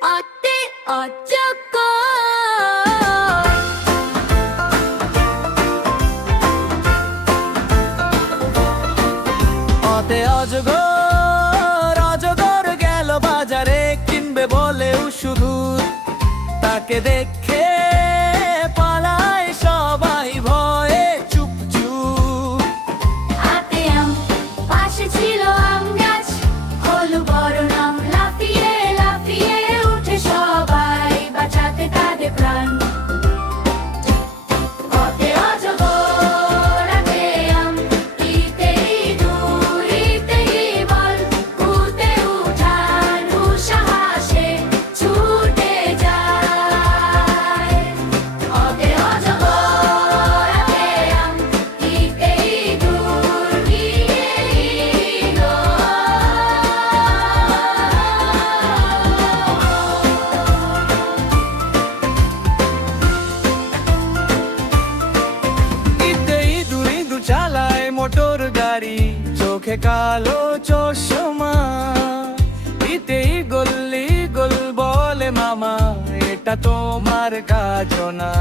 অতে অজগর অতে অজগর অজগর গেল বাজারে কিনবে বলেও শুধু তাকে দেখে পালায় সবাই ভয়ে চুপ চুপ। হাতে আম পাশে ছিল আম গাছ হলো বড় নাম লাফিয়ে লাফিয়ে উঠে সবাই বাঁচাতে তাদের প্রাণ অতে অজগর হাতে আম ইতে ইঁদুর ইতে ইবল উতে উঠান উসাহাসে ছুটে যায় অতে অজগর হাতে আম ইতে ইঁদুর ইতে ইঁদুর ইঁদুর চালায় মোটর গাড়ি চোখে কালো চশমা। ইতে ইগল ইগল বলে মামা এটা তোমার কাজ না।